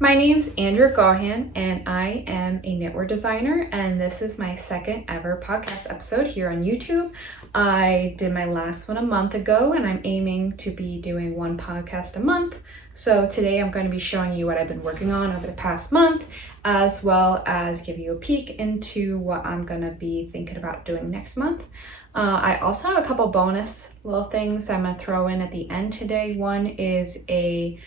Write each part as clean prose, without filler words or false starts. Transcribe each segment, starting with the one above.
My name's Andrea Gaughan and I am a knitwear designer, and this is my second ever podcast episode here on YouTube. I did my last one a month ago and I'm aiming to be doing one podcast a month. So today I'm going to be showing you what I've been working on over the past month, as well as give you a peek into what I'm going to be thinking about doing next month. I also have a couple bonus little things I'm going to throw in at the end today. One is a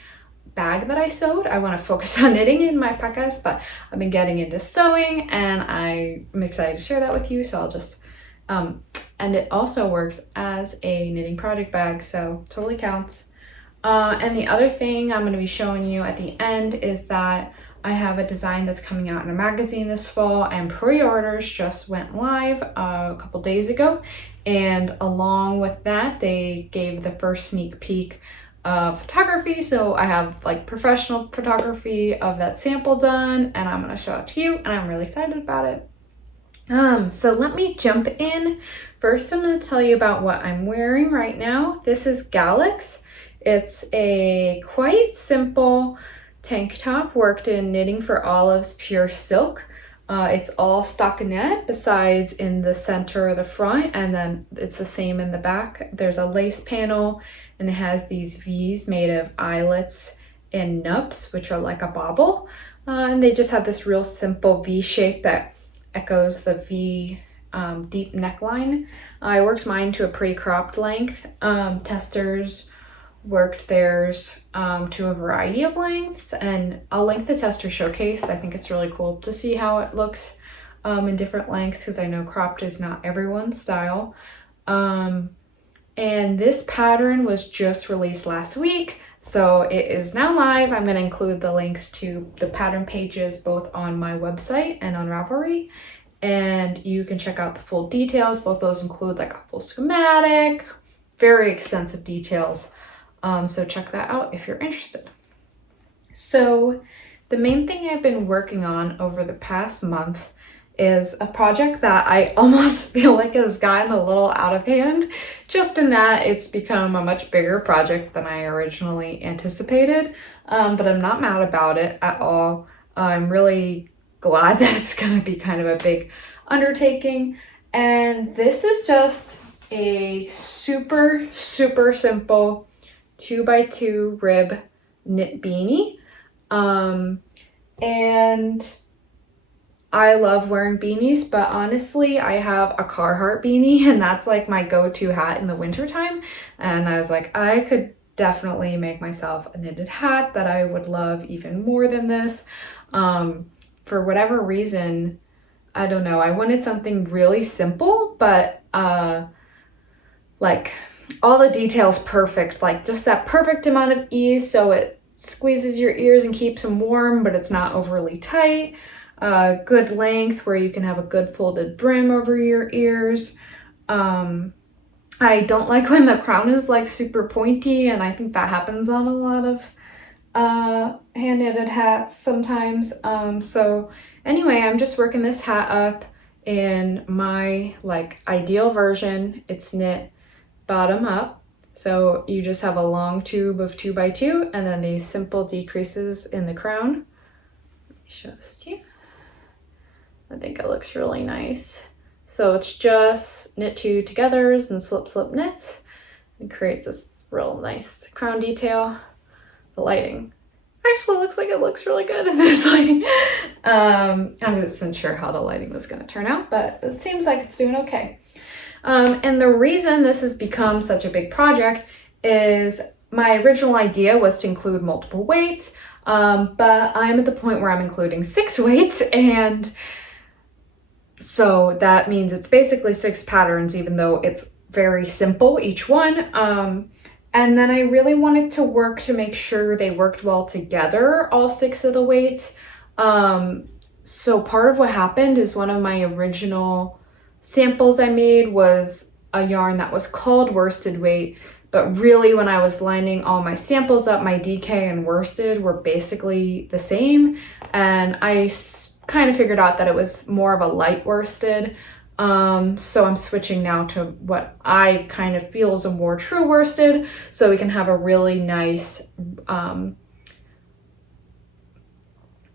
bag that I sewed. I want to focus on knitting in my podcast, but I've been getting into sewing and I'm excited to share that with you. So I'll just, and it also works as a knitting project bag, so totally counts. And the other thing I'm going to be showing you at the end is that I have a design that's coming out in a magazine this fall, and pre-orders just went live a couple days ago. And along with that, they gave the first sneak peek of photography. So I have like professional photography of that sample done, and I'm going to show it to you, and I'm really excited about it. So let me jump in. First, I'm going to tell you about what I'm wearing right now. This is Galax. It's a quite simple tank top worked in Knitting for Olive's pure silk. It's all stockinette besides in the center or the front, and then it's the same in the back. There's a lace panel and it has these V's made of eyelets and nubs, which are like a bauble. And they just have this real simple V shape that echoes the V deep neckline. I worked mine to a pretty cropped length. Testers worked theirs to a variety of lengths, and I'll link the tester showcase. I think it's really cool to see how it looks in different lengths, because I know cropped is not everyone's style. And this pattern was just released last week, so it is now live. I'm going to include the links to the pattern pages both on my website and on Ravelry, and you can check out the full details. Both those include like a full schematic, very extensive details. So check that out if you're interested. So the main thing I've been working on over the past month is a project that I almost feel like has gotten a little out of hand, just in that it's become a much bigger project than I originally anticipated. But I'm not mad about it at all. I'm really glad that it's going to be kind of a big undertaking. And this is just a super simple 2x2 rib knit beanie. And I love wearing beanies, but honestly, I have a Carhartt beanie and that's like my go-to hat in the wintertime. And I was like, I could definitely make myself a knitted hat that I would love even more than this. For whatever reason, I don't know, I wanted something really simple, but like all the details perfect, like just that perfect amount of ease so it squeezes your ears and keeps them warm, but it's not overly tight. Good length where you can have a good folded brim over your ears. I don't like when the crown is like super pointy, and I think that happens on a lot of hand knitted hats sometimes. So anyway, I'm just working this hat up in my like ideal version. It's knit bottom up, so you just have a long tube of 2x2 and then these simple decreases in the crown. Let me show this to you. I think it looks really nice. So it's just knit two togethers and slip knits. It creates this real nice crown detail. The lighting actually looks like it looks really good in this lighting. I wasn't sure how the lighting was going to turn out, but it seems like it's doing okay. And the reason this has become such a big project is my original idea was to include multiple weights, but I'm at the point where I'm including 6 weights, and so that means it's basically 6 patterns, even though it's very simple, each one. And then I really wanted to work to make sure they worked well together, all 6 of the weights. So part of what happened is one of my original samples I made was a yarn that was called worsted weight, but really when I was lining all my samples up, my DK and worsted were basically the same, and I kind of figured out that it was more of a light worsted. So I'm switching now to what I kind of feel is a more true worsted, so we can have a really nice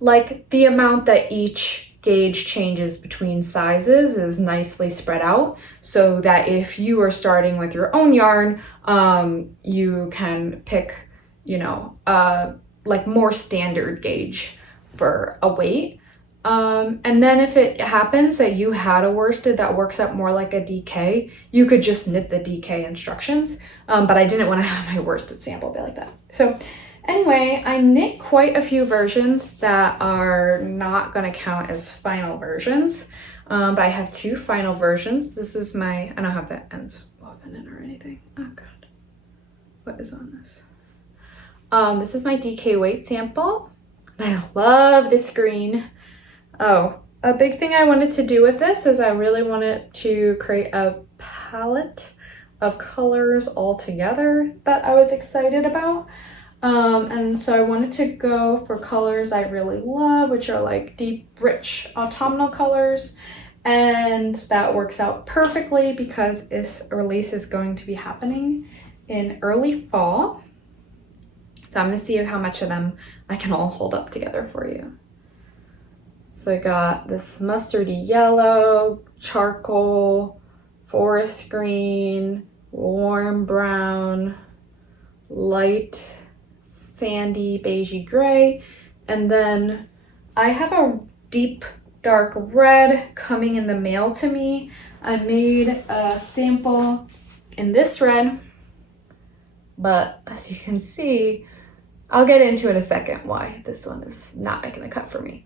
like the amount that each gauge changes between sizes is nicely spread out, so that if you are starting with your own yarn, you can pick, you know, like more standard gauge for a weight. And then if it happens that you had a worsted that works out more like a DK, you could just knit the DK instructions. But I didn't want to have my worsted sample be like that. So anyway, I knit quite a few versions that are not going to count as final versions. But I have 2 final versions. This is my, I don't have the ends woven in or anything. Oh God, what is on this? This is my DK weight sample. I love this green. Oh, a big thing I wanted to do with this is I really wanted to create a palette of colors all together that I was excited about. And so I wanted to go for colors I really love, which are like deep, rich autumnal colors. And that works out perfectly because this release is going to be happening in early fall. So I'm gonna see how much of them I can all hold up together for you. So I got this mustardy yellow, charcoal, forest green, warm brown, light sandy beigey gray, and then I have a deep dark red coming in the mail to me. I made a sample in this red, but as you can see, I'll get into in a second why this one is not making the cut for me.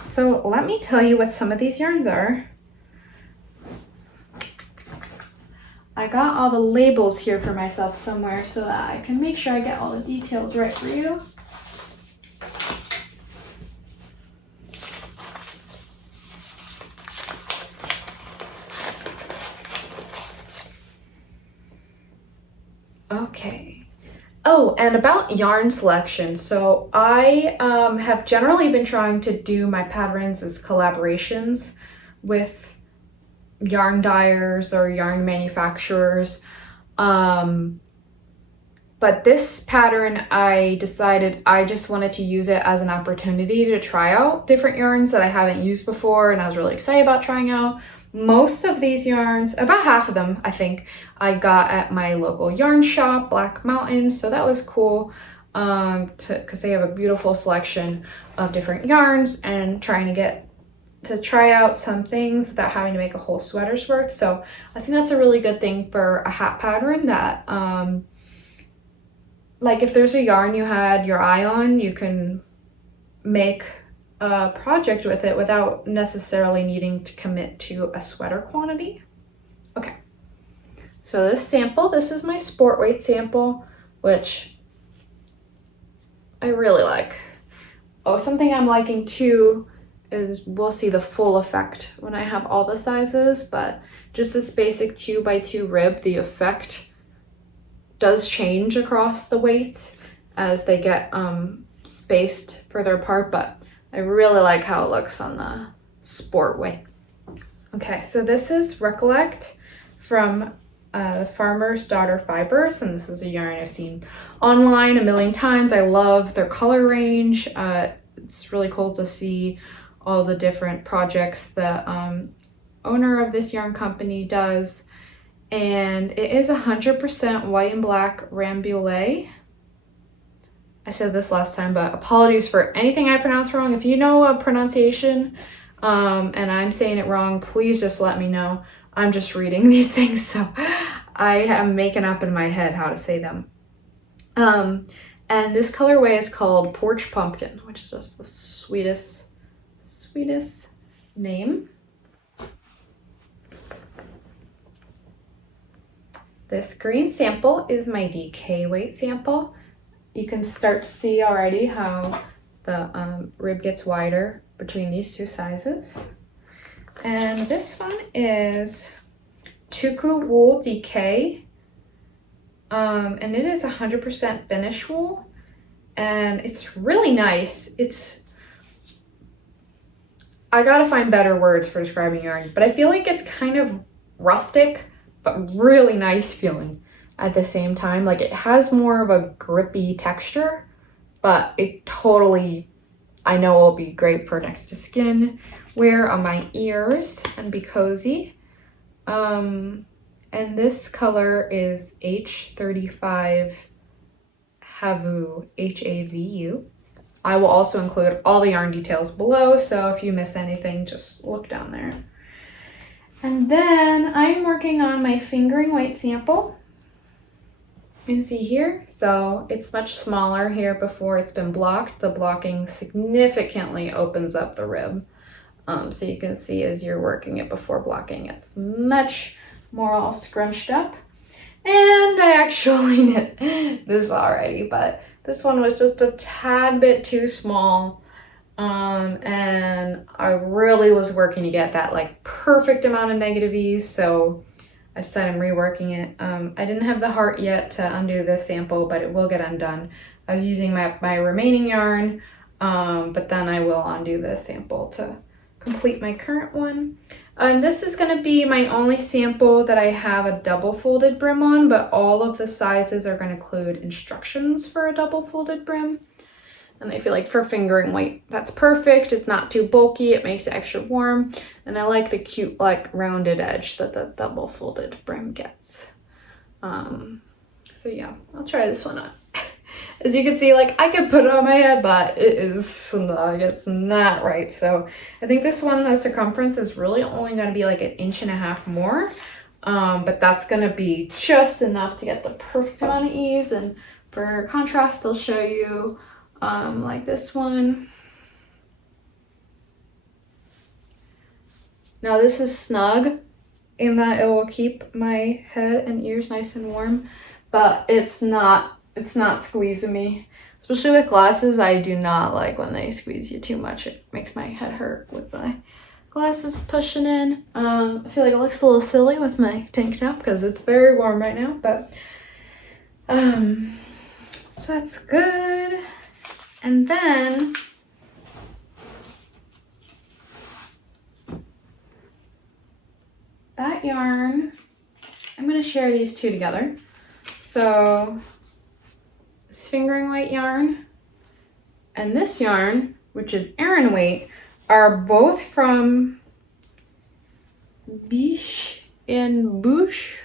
So let me tell you what some of these yarns are. I got all the labels here for myself somewhere so that I can make sure I get all the details right for you. Okay. Oh, and about yarn selection. So I have generally been trying to do my patterns as collaborations with yarn dyers or yarn manufacturers. But this pattern, I decided I just wanted to use it as an opportunity to try out different yarns that I haven't used before, and I was really excited about trying out. Most of these yarns, about half of them, I think, I got at my local yarn shop, Black Mountain, so that was cool because they have a beautiful selection of different yarns, and trying to get to try out some things without having to make a whole sweater's worth. So I think that's a really good thing for a hat pattern that, like if there's a yarn you had your eye on, you can make a project with it without necessarily needing to commit to a sweater quantity. Okay, so this sample, this is my sport weight sample, which I really like. Oh, something I'm liking too is we'll see the full effect when I have all the sizes, but just this basic 2x2 rib, the effect does change across the weights as they get spaced further apart, but I really like how it looks on the sport weight. Okay, so this is Recollect from Farmer's Daughter Fibers, and this is a yarn I've seen online a million times. I love their color range. It's really cool to see all the different projects the owner of this yarn company does. And it is 100% white and black rambouillet. I said this last time, but apologies for anything I pronounce wrong. If you know a pronunciation and I'm saying it wrong, please just let me know. I'm just reading these things, so I am making up in my head how to say them. And this colorway is called Porch Pumpkin, which is just the sweetest name. This green sample is my DK weight sample. You can start to see already how the rib gets wider between these two sizes. And this one is Tuku Wool DK. And it is 100% finish wool. And it's really nice. I gotta find better words for describing yarn, but I feel like it's kind of rustic, but really nice feeling at the same time. Like it has more of a grippy texture but it totally, I know will be great for next to skin wear on my ears and be cozy. And this color is H35 Havu, Havu. I will also include all the yarn details below, so if you miss anything, just look down there. And then I'm working on my fingering weight sample. You can see here, so it's much smaller here before it's been blocked. The blocking significantly opens up the rib. So you can see as you're working it before blocking, it's much more all scrunched up. And I actually knit this already, but this one was just a tad bit too small. And I really was working to get that like perfect amount of negative ease, so I decided I'm reworking it. I didn't have the heart yet to undo this sample, but it will get undone. I was using my remaining yarn, but then I will undo this sample to complete my current one. And this is going to be my only sample that I have a double folded brim on, but all of the sizes are going to include instructions for a double folded brim. And I feel like for fingering weight, that's perfect. It's not too bulky. It makes it extra warm. And I like the cute, like, rounded edge that the double folded brim gets. So yeah, I'll try this one on. As you can see, like, I could put it on my head, but it's not right. So I think this one, the circumference is really only going to be like 1.5 inches more. But that's going to be just enough to get the perfect amount of ease. And for contrast, I'll show you like this one. Now this is snug in that it will keep my head and ears nice and warm, but it's not squeezing me. Especially with glasses, I do not like when they squeeze you too much. It makes my head hurt with my glasses pushing in. I feel like it looks a little silly with my tank top because it's very warm right now, but so that's good. And then that yarn, I'm going to share these two together. So this fingering weight yarn and this yarn, which is Aran weight, are both from Biche and Bouche.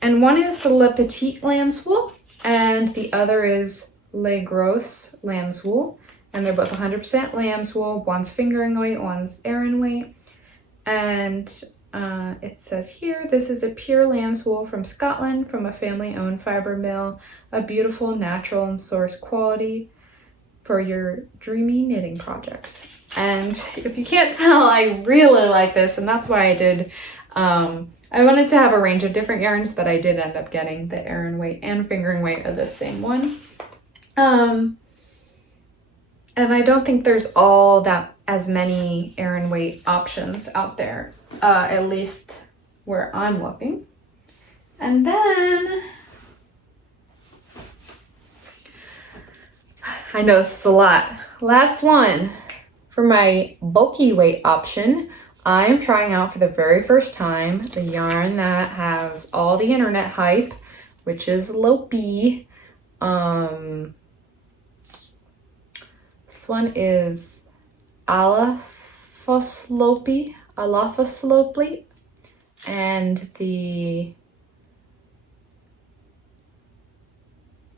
And one is Le Petit Lamb's Wool and the other is Le Gros Lamb's Wool. And they're both 100% lamb's wool. One's fingering weight, one's Aran weight. And it says here, this is a pure lamb's wool from Scotland, from a family-owned fiber mill, a beautiful, natural, and source quality for your dreamy knitting projects. And if you can't tell, I really like this, and that's why I did. I wanted to have a range of different yarns, but I did end up getting the Aran weight and fingering weight of the same one. And I don't think there's all that as many Aran weight options out there, at least where I'm looking. And then I know this is a lot. Last one for my bulky weight option. I'm trying out for the very first time the yarn that has all the internet hype, which is Lopi. This one is Alaphoslopi, and the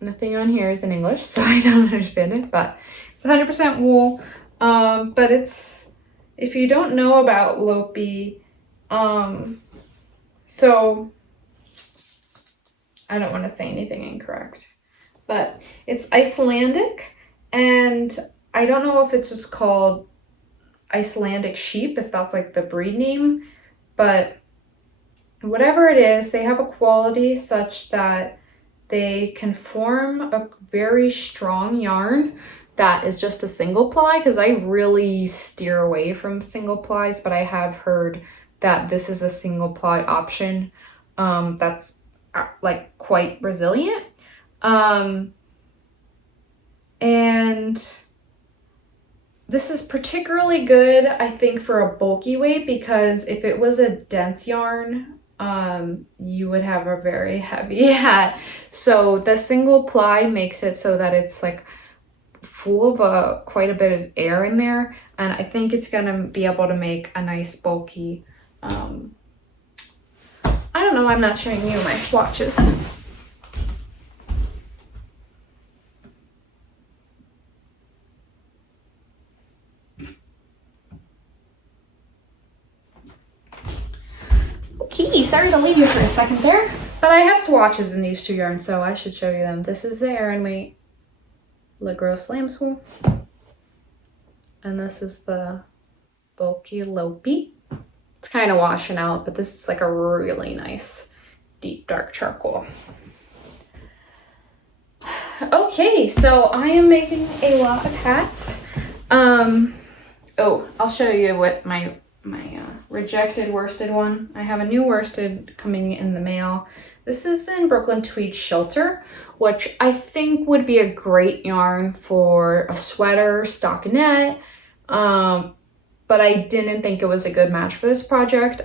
nothing on here is in English, so I don't understand it, but it's 100% wool. But it's, if you don't know about Lopi, so I don't want to say anything incorrect, but it's Icelandic, and I don't know if it's just called Icelandic sheep, if that's like the breed name, but whatever it is, they have a quality such that they can form a very strong yarn that is just a single ply, because I really steer away from single plies, but I have heard that this is a single ply option that's like quite resilient. And this is particularly good, I think, for a bulky weight, because if it was a dense yarn, you would have a very heavy hat. So the single ply makes it so that it's like full of quite a bit of air in there, and I think it's gonna be able to make a nice bulky, I don't know, I'm not showing you my swatches. Okay, sorry to leave you for a second there, but I have swatches in these two yarns, so I should show you them. This is the Aran Weight Le Gros Lamb's Wool, and this is the Bulky Lopi. It's kind of washing out, but this is like a really nice deep dark charcoal. Okay, so I am making a lot of hats. Oh, I'll show you what my rejected worsted one. I have a new worsted coming in the mail. This is in Brooklyn Tweed Shelter, which I think would be a great yarn for a sweater, stockinette. But I didn't think it was a good match for this project.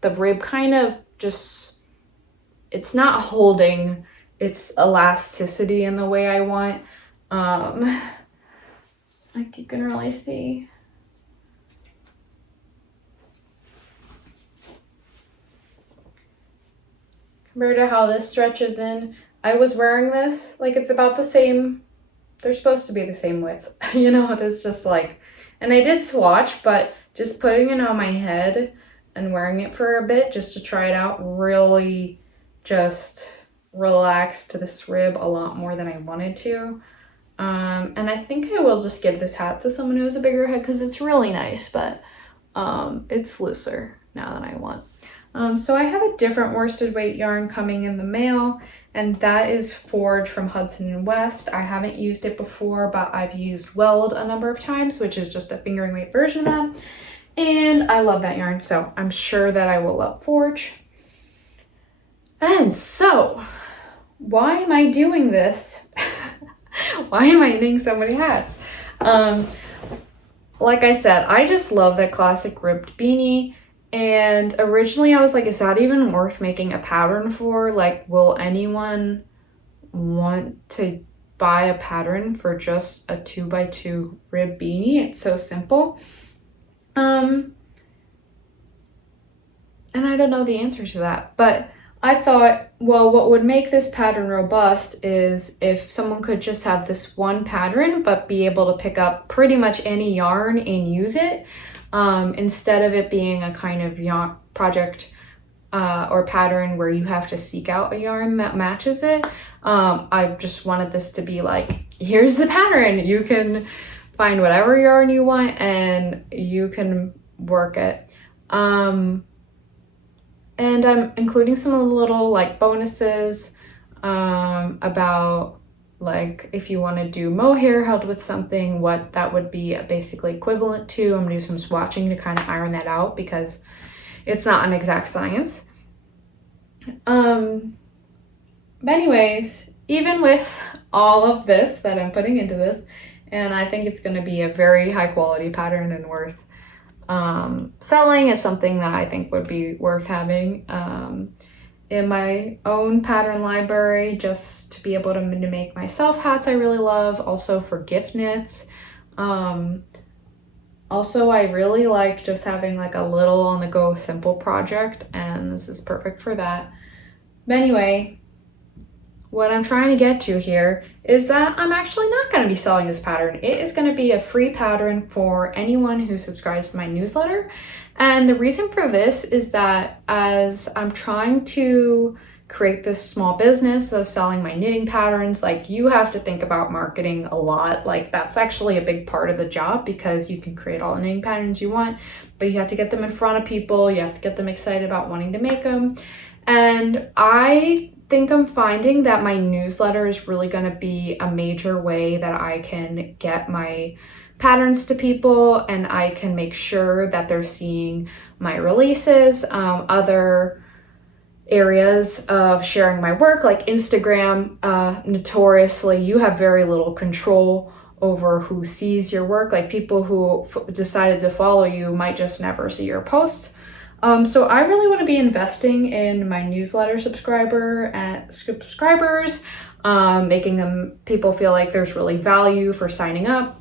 The rib kind of just, it's not holding its elasticity in the way I want. Like you can really see. Compared to how this stretches in, I was wearing this, like it's about the same, they're supposed to be the same width, you know, it's just like, and I did swatch, but just putting it on my head and wearing it for a bit just to try it out really just relaxed this rib a lot more than I wanted to. And I think I will just give this hat to someone who has a bigger head because it's really nice, but it's looser now than I want. So I have a different worsted weight yarn coming in the mail, and that is Forge from Hudson and West. I haven't used it before, but I've used Weld a number of times, which is just a fingering weight version of that. And I love that yarn, so I'm sure that I will love Forge. And so, why am I doing this? Why am I knitting so many hats? Like I said, I just love that classic ribbed beanie. And originally I was like, is that even worth making a pattern for? Like, will anyone want to buy a pattern for just a 2x2 rib beanie? It's so simple. And I don't know the answer to that, but I thought, well, what would make this pattern robust is if someone could just have this one pattern, but be able to pick up pretty much any yarn and use it. Instead of it being a kind of yarn project or pattern where you have to seek out a yarn that matches it. I just wanted this to be like, here's the pattern. You can find whatever yarn you want and you can work it. And I'm including some of the little like bonuses about like if you want to do mohair held with something, what that would be basically equivalent to. I'm gonna do some swatching to kind of iron that out because it's not an exact science. But anyways, even with all of this that I'm putting into this, and I think it's gonna be a very high quality pattern and worth selling. It's something that I think would be worth having in my own pattern library, just to be able to make myself hats I really love, also for gift knits. Also, I really like just having like a little on the go simple project, and this is perfect for that. But anyway, what I'm trying to get to here is that I'm actually not going to be selling this pattern. It is going to be a free pattern for anyone who subscribes to my newsletter. And the reason for this is that as I'm trying to create this small business of selling my knitting patterns, like you have to think about marketing a lot. Like that's actually a big part of the job because you can create all the knitting patterns you want, but you have to get them in front of people. You have to get them excited about wanting to make them. And I think I'm finding that my newsletter is really going to be a major way that I can get my patterns to people, and I can make sure that they're seeing my releases. Other areas of sharing my work, like Instagram, notoriously, you have very little control over who sees your work. Like people who decided to follow you might just never see your post. So I really want to be investing in my newsletter subscribers, making people feel like there's really value for signing up,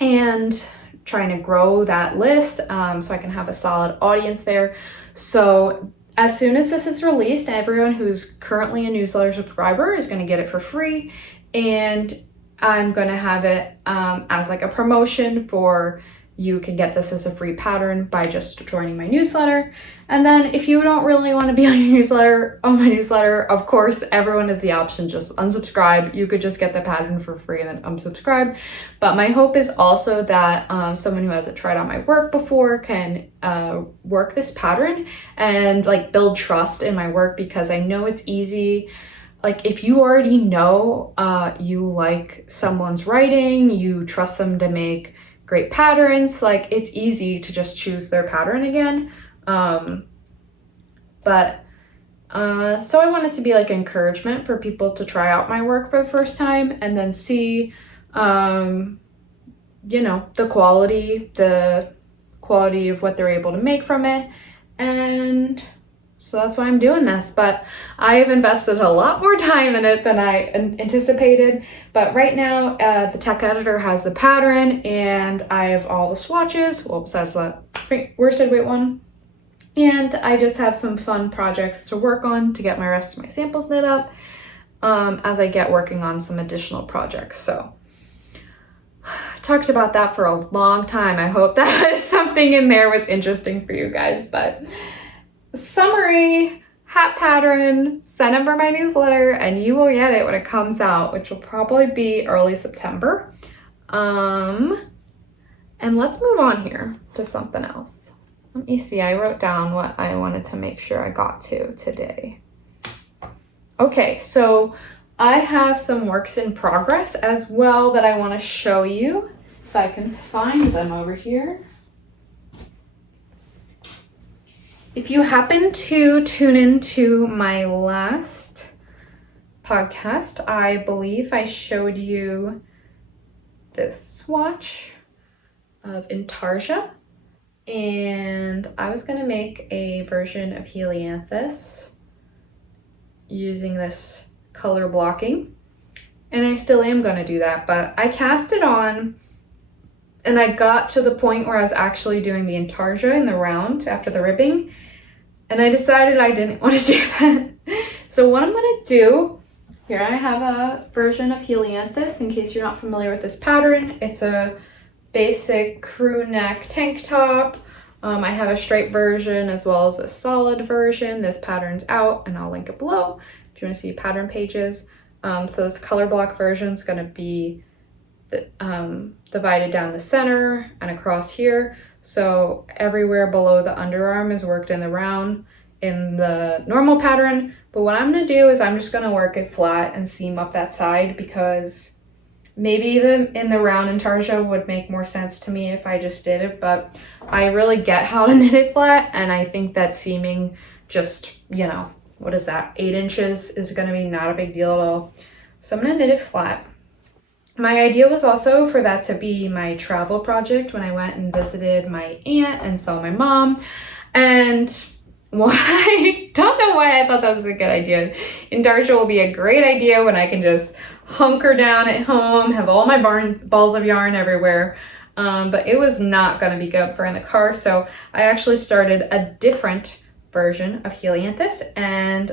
and trying to grow that list so I can have a solid audience there. So as soon as this is released, everyone who's currently a newsletter subscriber is going to get it for free, and I'm going to have it as like a promotion for you can get this as a free pattern by just joining my newsletter. And then if you don't really want to be on my newsletter, of course, everyone has the option, just unsubscribe. You could just get the pattern for free and then unsubscribe. But my hope is also that someone who hasn't tried on my work before can work this pattern and like build trust in my work, because I know it's easy. Like if you already know you like someone's writing, you trust them to make great patterns, like it's easy to just choose their pattern again. So I want it to be like encouragement for people to try out my work for the first time and then see, the quality of what they're able to make from it. And so that's why I'm doing this, but I have invested a lot more time in it than I anticipated. But right now, the tech editor has the pattern and I have all the swatches, well, besides that worsted weight one. And I just have some fun projects to work on to get my rest of my samples knit up as I get working on some additional projects. So I talked about that for a long time. I hope that something in there was interesting for you guys, but summary, hat pattern, sign up for my newsletter and you will get it when it comes out, which will probably be early September. And let's move on here to something else. Let me see, I wrote down what I wanted to make sure I got to today. Okay, so I have some works in progress as well that I want to show you, if I can find them over here. If you happen to tune into my last podcast, I believe I showed you this swatch of Intarsia, and I was going to make a version of Helianthus using this color blocking, and I still am going to do that, but I cast it on and I got to the point where I was actually doing the Intarsia in the round after the ribbing, and I decided I didn't want to do that. So what I'm going to do, here I have a version of Helianthus in case you're not familiar with this pattern. It's a basic crew neck tank top. I have a straight version as well as a solid version. This pattern's out and I'll link it below if you want to see pattern pages. So this color block version is going to be divided down the center and across here. So everywhere below the underarm is worked in the round in the normal pattern. But what I'm going to do is I'm just going to work it flat and seam up that side, because maybe in the round Intarsia would make more sense to me if I just did it, but I really get how to knit it flat, and I think that seaming just, what is that, 8 inches is going to be not a big deal at all. So I'm going to knit it flat. My idea was also for that to be my travel project when I went and visited my aunt and saw my mom, and I don't know why I thought that was a good idea. Intarsia will be a great idea when I can just hunker down at home, have all my balls of yarn everywhere. But it was not going to be good for in the car. So I actually started a different version of Helianthus, and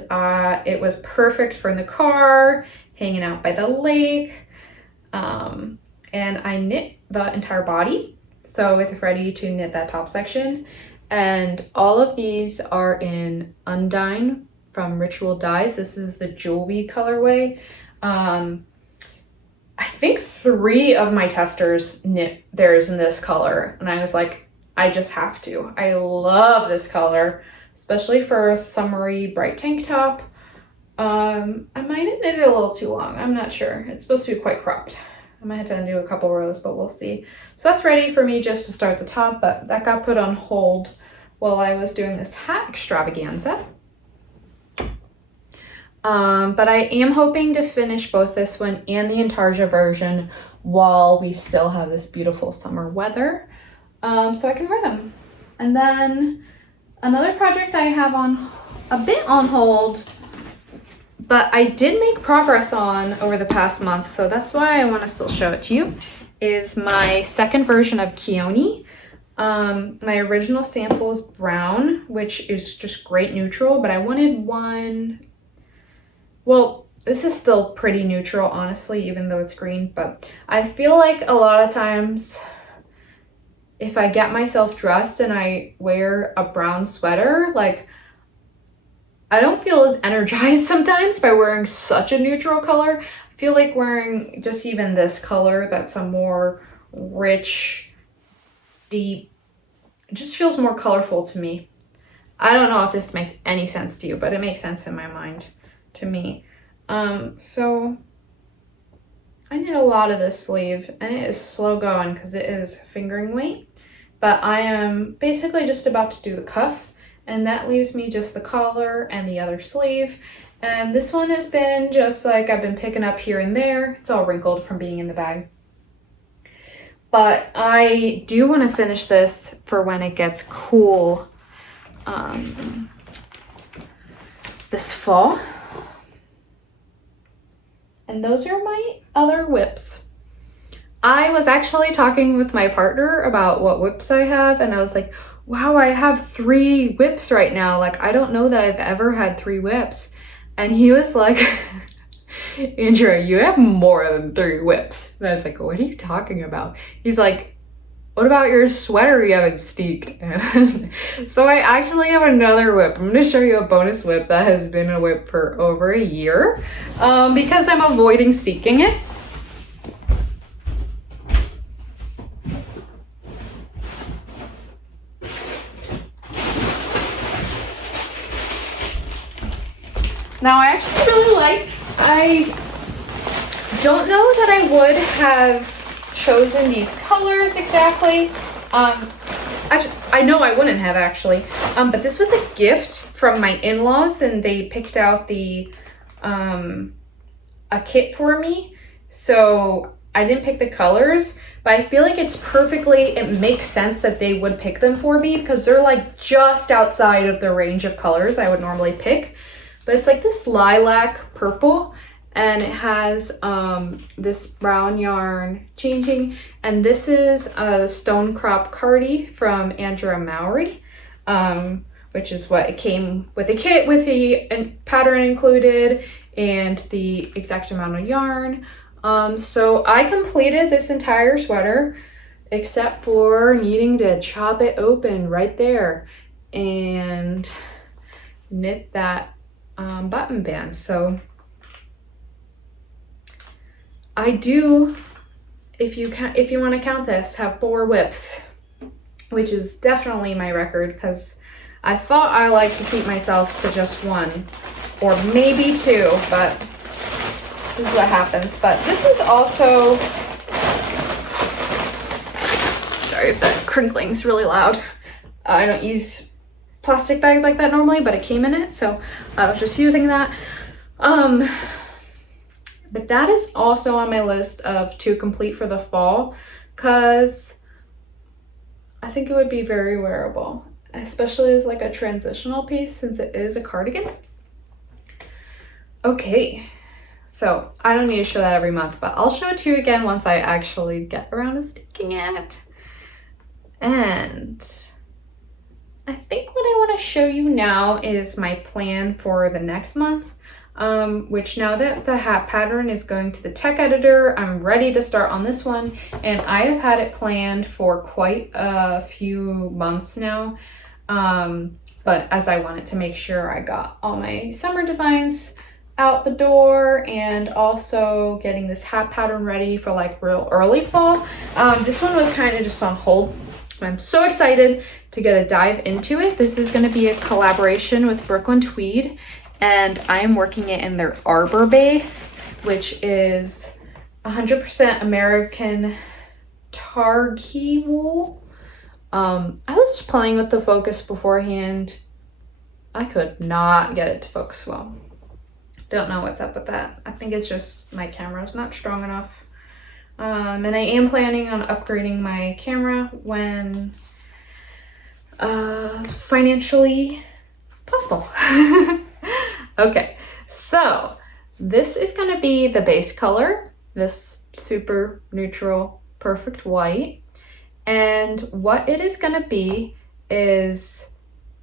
it was perfect for in the car, hanging out by the lake. And I knit the entire body. So it's ready to knit that top section. And all of these are in Undine from Ritual Dyes. This is the Jewel Weed colorway. I think 3 of my testers knit theirs in this color, and I was like, I just have to. I love this color, especially for a summery bright tank top. I might have knit it a little too long. I'm not sure. It's supposed to be quite cropped. I might have to undo a couple rows, but we'll see. So that's ready for me just to start the top, but that got put on hold while I was doing this hat extravaganza. But I am hoping to finish both this one and the Intarsia version while we still have this beautiful summer weather, so I can wear them. And then another project I have on a bit on hold, but I did make progress on over the past month, so that's why I want to still show it to you, is my second version of Keone. My original sample is brown, which is just great neutral, but I wanted one, well, this is still pretty neutral, honestly, even though it's green, but I feel like a lot of times if I get myself dressed and I wear a brown sweater, like, I don't feel as energized sometimes by wearing such a neutral color. I feel like wearing just even this color that's a more rich, deep, it just feels more colorful to me. I don't know if this makes any sense to you, but it makes sense in my mind to me. So I knit a lot of this sleeve, and it is slow going because it is fingering weight, but I am basically just about to do the cuff, and that leaves me just the collar and the other sleeve. And this one has been just like I've been picking up here and there. It's all wrinkled from being in the bag. But I do want to finish this for when it gets cool this fall. And those are my other whips. I was actually talking with my partner about what whips I have, and I was like, wow, I have 3 whips right now. Like, I don't know that I've ever had 3 whips. And he was like, Andrea, you have more than 3 whips. And I was like, what are you talking about? He's like, what about your sweater you haven't steeked? So I actually have another whip. I'm gonna show you a bonus whip that has been a whip for over a year because I'm avoiding steeking it. Now I actually really like, I don't know that I would have chosen these colors exactly. I know I wouldn't have actually, but this was a gift from my in-laws, and they picked out the a kit for me. So I didn't pick the colors, but I feel like it's perfectly, it makes sense that they would pick them for me because they're like just outside of the range of colors I would normally pick. But it's like this lilac purple, and it has this brown yarn changing, and this is a stone crop cardi from Andrea Gaughan, which is what it came with the kit, with the pattern included and the exact amount of yarn. So I completed this entire sweater except for needing to chop it open right there and knit that button band. So I do, if you want to count this, have 4 whips, which is definitely my record because I thought I like to keep myself to just 1 or maybe 2, but this is what happens. But this is also, sorry if that crinkling's really loud. I don't use plastic bags like that normally, but it came in it, so I was just using that. But that is also on my list of to complete for the fall because I think it would be very wearable, especially as like a transitional piece since it is a cardigan. Okay, so I don't need to show that every month, but I'll show it to you again once I actually get around to sticking it. And I think what I want to show you now is my plan for the next month, which now that the hat pattern is going to the tech editor, I'm ready to start on this one, and I have had it planned for quite a few months now, but as I wanted to make sure I got all my summer designs out the door and also getting this hat pattern ready for like real early fall. This one was kind of just on hold. I'm so excited to get a dive into it. This is going to be a collaboration with Brooklyn Tweed, and I am working it in their Arbor base, which is 100% American Targhee wool. I was playing with the focus beforehand. I could not get it to focus well. Don't know what's up with that. I think it's just my camera's not strong enough. And I am planning on upgrading my camera when financially possible. Okay, so this is gonna be the base color, this super neutral, perfect white. And what it is gonna be is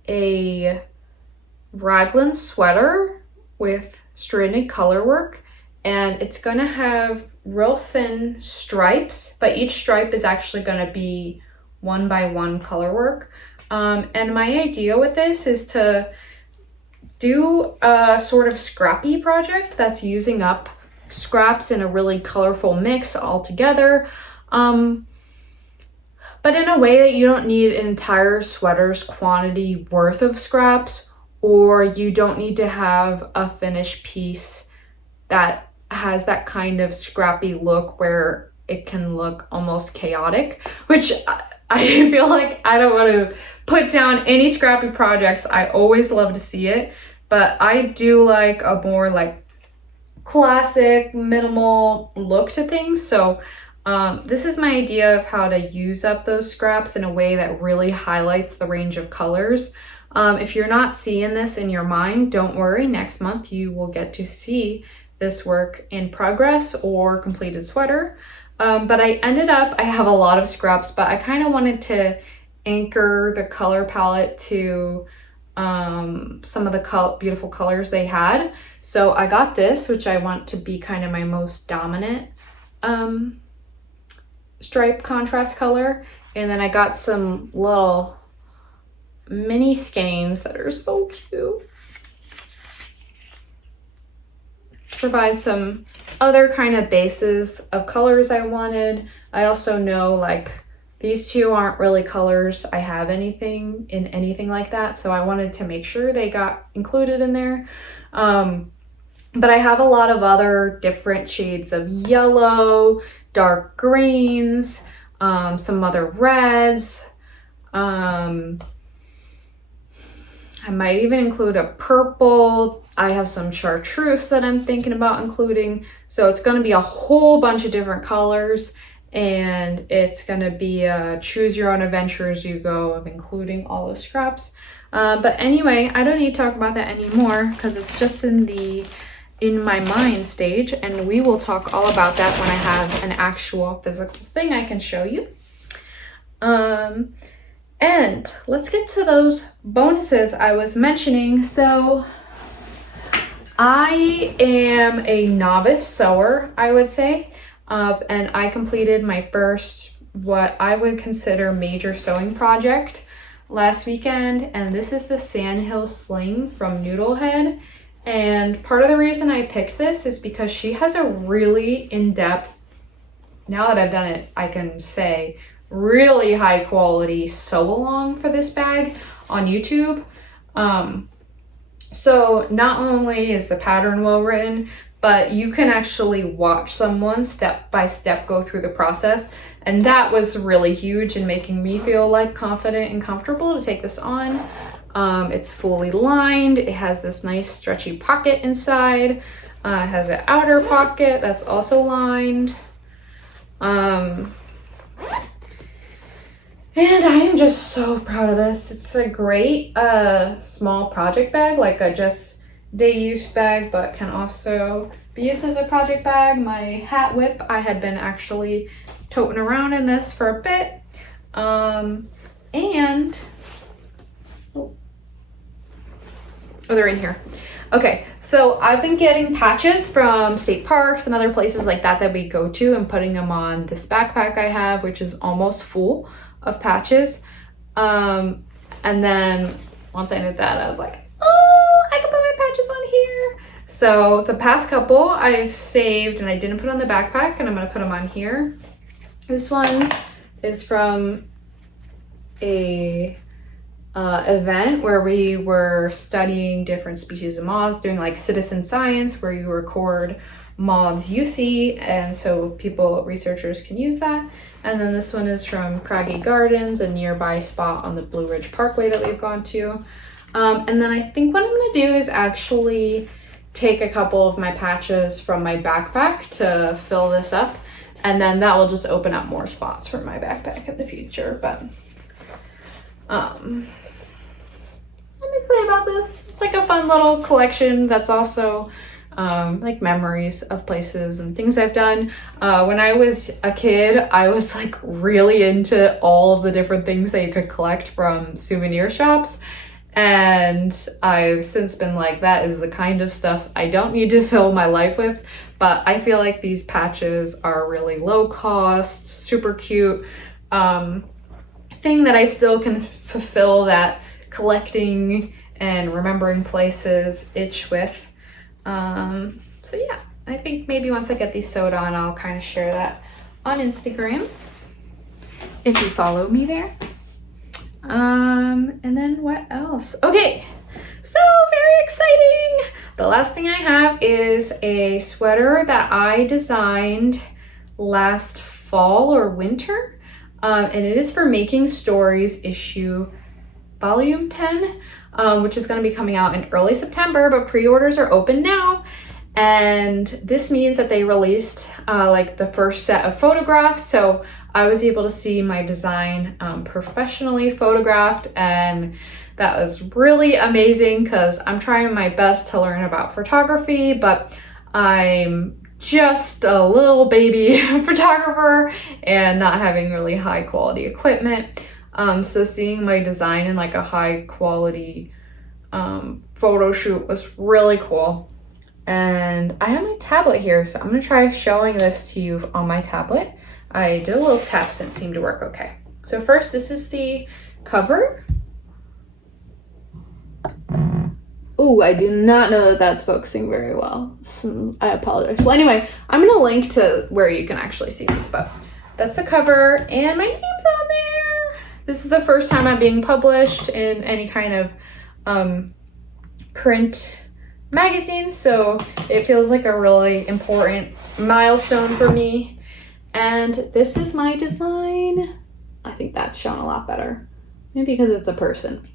a raglan sweater with stranded color work, and it's gonna have real thin stripes, but each stripe is actually gonna be 1x1 color work. And my idea with this is to do a sort of scrappy project that's using up scraps in a really colorful mix all together, but in a way that you don't need an entire sweater's quantity worth of scraps, or you don't need to have a finished piece that has that kind of scrappy look where it can look almost chaotic, which I feel like I don't want to put down any scrappy projects. I always love to see it, but I do like a more like classic minimal look to things. So this is my idea of how to use up those scraps in a way that really highlights the range of colors. If you're not seeing this in your mind, don't worry. Next month you will get to see this work in progress or completed sweater. But I have a lot of scraps, but I kind of wanted to anchor the color palette to some of the beautiful colors they had. So I got this, which I want to be kind of my most dominant stripe contrast color. And then I got some little mini skeins that are so cute. Provide some other kind of bases of colors I wanted. I also know like these two aren't really colors I have anything like that, so I wanted to make sure they got included in there. But I have a lot of other different shades of yellow, dark greens, some other reds. I might even include a purple. I have some chartreuse that I'm thinking about including. So it's going to be a whole bunch of different colors, and it's going to be a choose your own adventure as you go of including all the scraps. But anyway, I don't need to talk about that anymore because it's just in my mind stage, and we will talk all about that when I have an actual physical thing I can show you. And let's get to those bonuses I was mentioning. So I am a novice sewer, I would say, and I completed my first, what I would consider major sewing project last weekend, and this is the Sandhill Sling from Noodlehead. And part of the reason I picked this is because she has a really in-depth, now that I've done it, I can say, really high quality sew along for this bag on YouTube. So not only is the pattern well written, but you can actually watch someone step by step go through the process. And that was really huge in making me feel like confident and comfortable to take this on. It's fully lined. It has this nice stretchy pocket inside. It has an outer pocket that's also lined. And I am just so proud of this. It's a great small project bag, like a just day use bag, but can also be used as a project bag. My hat whip, I had been actually toting around in this for a bit. They're in here. Okay, so I've been getting patches from state parks and other places like that we go to and putting them on this backpack I have, which is almost full of patches. And then once I did that, I was like, oh, I can put my patches on here. So the past couple I've saved and I didn't put on the backpack, and I'm gonna put them on here. This one is from a event where we were studying different species of moths, doing like citizen science where you record moths you see, and so researchers can use that. And then this one is from Craggy Gardens, a nearby spot on the Blue Ridge Parkway that we've gone to. And then I think what I'm gonna do is actually take a couple of my patches from my backpack to fill this up, and then that will just open up more spots for my backpack in the future. But I'm excited about this. It's like a fun little collection that's also like memories of places and things I've done. When I was a kid, I was like really into all of the different things that you could collect from souvenir shops. And I've since been like, that is the kind of stuff I don't need to fill my life with. But I feel like these patches are really low cost, super cute thing that I still can fulfill that collecting and remembering places itch with. So yeah, I think maybe once I get these sewed on, I'll kind of share that on Instagram if you follow me there. And then what else? Okay, so very exciting. The last thing I have is a sweater that I designed last fall or winter. And it is for Making Stories issue volume 10, which is going to be coming out in early September, but pre-orders are open now. And this means that they released like the first set of photographs. So I was able to see my design professionally photographed, and that was really amazing because I'm trying my best to learn about photography, but I'm just a little baby photographer and not having really high quality equipment. So seeing my design in like a high quality photo shoot was really cool. And I have my tablet here, so I'm gonna try showing this to you on my tablet. I did a little test and it seemed to work okay. So first, this is the cover. Oh, I do not know that that's focusing very well, so I apologize. Well, anyway, I'm gonna link to where you can actually see these, but that's the cover and my name's on there. This is the first time I'm being published in any kind of print magazine, so it feels like a really important milestone for me. And this is my design. I think that's shown a lot better, maybe because it's a person.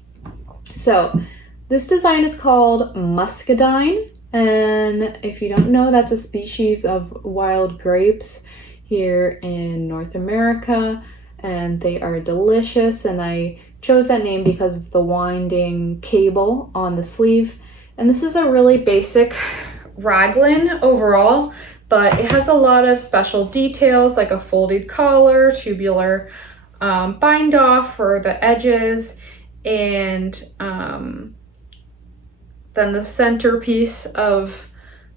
So this design is called muscadine, and if you don't know, that's a species of wild grapes here in North America, and they are delicious. And I chose that name because of the winding cable on the sleeve. And this is a really basic raglan overall, but it has a lot of special details like a folded collar, tubular bind off for the edges, and then the centerpiece of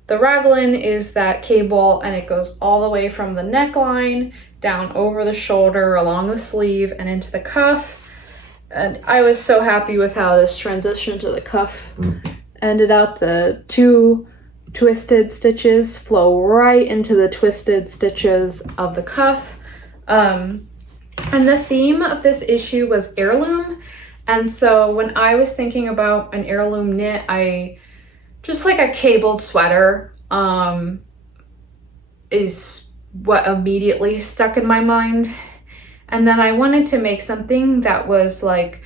the raglan is that cable, and it goes all the way from the neckline down over the shoulder, along the sleeve, and into the cuff. And I was so happy with how this transition to the cuff ended up. The two twisted stitches flow right into the twisted stitches of the cuff. And the theme of this issue was heirloom. And so when I was thinking about an heirloom knit, I just like a cabled sweater is what immediately stuck in my mind. And then I wanted to make something that was like,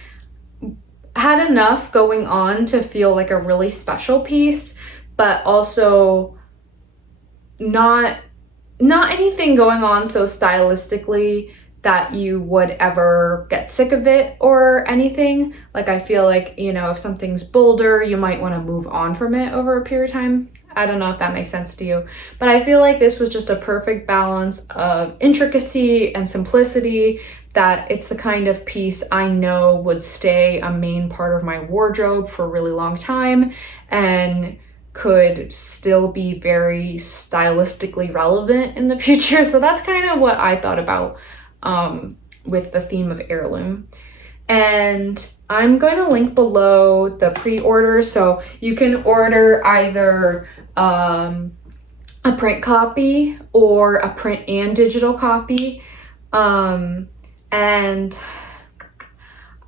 had enough going on to feel like a really special piece, but also not anything going on so stylistically that you would ever get sick of it or anything. Like, I feel like, you know, if something's bolder, you might want to move on from it over a period of time. I don't know if that makes sense to you, but I feel like this was just a perfect balance of intricacy and simplicity, that it's the kind of piece I know would stay a main part of my wardrobe for a really long time and could still be very stylistically relevant in the future. So that's kind of what I thought about with the theme of heirloom. And I'm going to link below the pre-order, so you can order either a print copy or a print and digital copy. And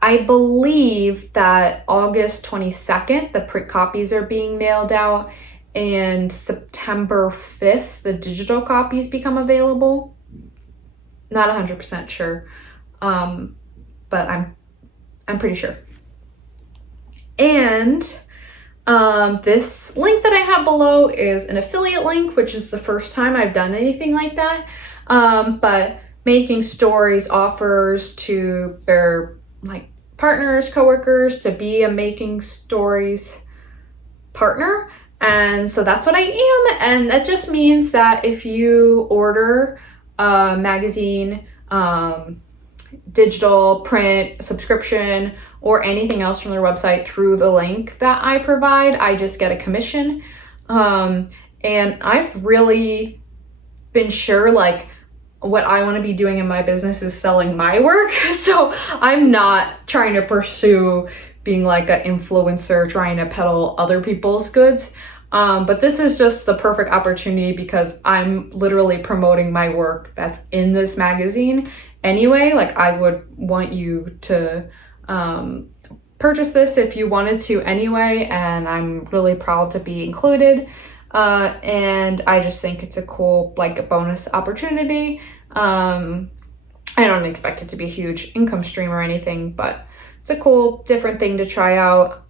I believe that August 22nd, the print copies are being mailed out, and September 5th, the digital copies become available. Not 100% sure, but I'm pretty sure. And this link that I have below is an affiliate link, which is the first time I've done anything like that. But Making Stories offers to their like partners, coworkers, to be a Making Stories partner. And so that's what I am. And that just means that if you order a magazine, digital, print, subscription, or anything else from their website through the link that I provide, I just get a commission. And I've really been sure, like, what I want to be doing in my business is selling my work. So I'm not trying to pursue being like an influencer, trying to peddle other people's goods. But this is just the perfect opportunity because I'm literally promoting my work that's in this magazine anyway. Like, I would want you to purchase this if you wanted to anyway, and I'm really proud to be included. And I just think it's a cool, like, a bonus opportunity. I don't expect it to be a huge income stream or anything, but it's a cool, different thing to try out,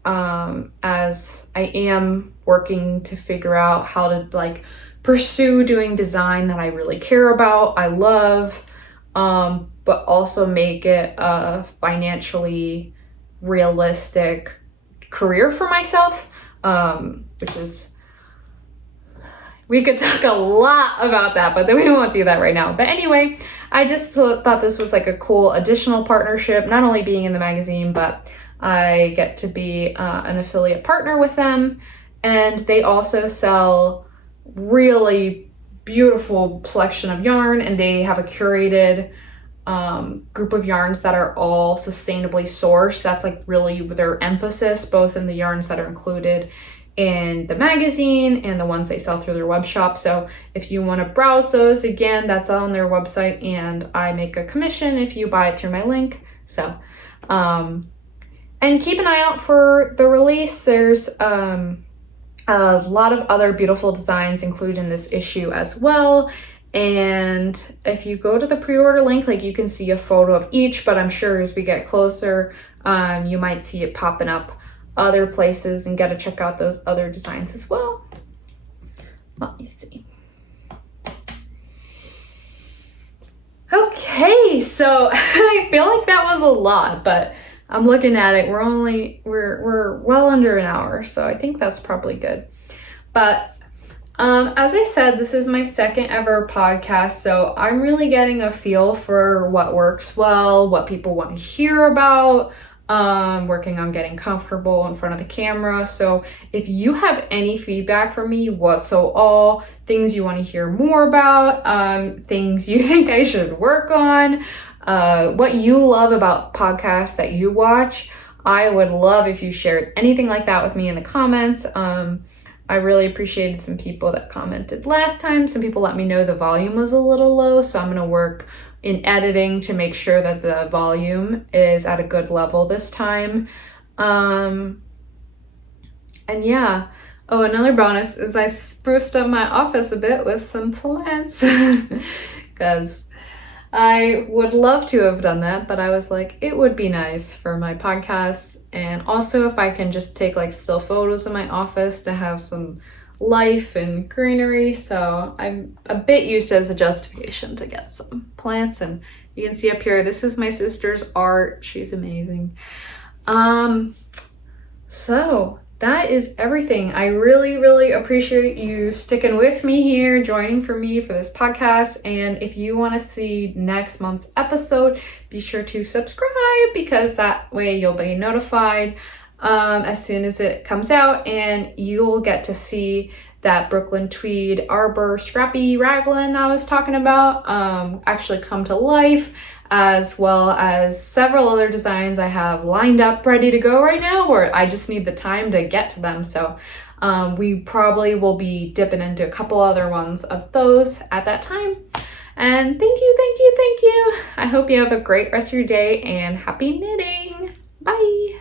as I am working to figure out how to, like, pursue doing design that I really care about, I love, but also make it a financially realistic career for myself, which is, we could talk a lot about that, but then we won't do that right now. But anyway, I just thought this was like a cool additional partnership, not only being in the magazine, but I get to be an affiliate partner with them. And they also sell really beautiful selection of yarn, and they have a curated group of yarns that are all sustainably sourced. That's like really their emphasis, both in the yarns that are included in the magazine and the ones they sell through their web shop. So if you want to browse those, again, that's on their website, and I make a commission if you buy it through my link. So and keep an eye out for the release. There's a lot of other beautiful designs included in this issue as well. And if you go to the pre-order link, like, you can see a photo of each, but I'm sure as we get closer, you might see it popping up other places and get to check out those other designs as well. Let me see. Okay, so I feel like that was a lot, but I'm looking at it. We're well under an hour, so I think that's probably good. But as I said, this is my second ever podcast, so I'm really getting a feel for what works well, what people want to hear about, working on getting comfortable in front of the camera. So if you have any feedback for me, things you want to hear more about, things you think I should work on, what you love about podcasts that you watch, I would love if you shared anything like that with me in the comments. I really appreciated some people that commented last time. Some people let me know the volume was a little low, so I'm going to work in editing to make sure that the volume is at a good level this time. And yeah. Oh, another bonus is I spruced up my office a bit with some plants because I would love to have done that, but I was like, it would be nice for my podcast, and also if I can just take like still photos of my office to have some life and greenery. So I'm a bit used as a justification to get some plants. And you can see up here, this is my sister's art. She's amazing. So that is everything. I really, really appreciate you sticking with me here, joining for me for this podcast. And if you want to see next month's episode, be sure to subscribe, because that way you'll be notified as soon as it comes out, and you'll get to see that Brooklyn Tweed Arbor Scrappy Raglan I was talking about actually come to life, as well as several other designs I have lined up ready to go right now, where I just need the time to get to them. So we probably will be dipping into a couple other ones of those at that time. And thank you. I hope you have a great rest of your day, and happy knitting. Bye.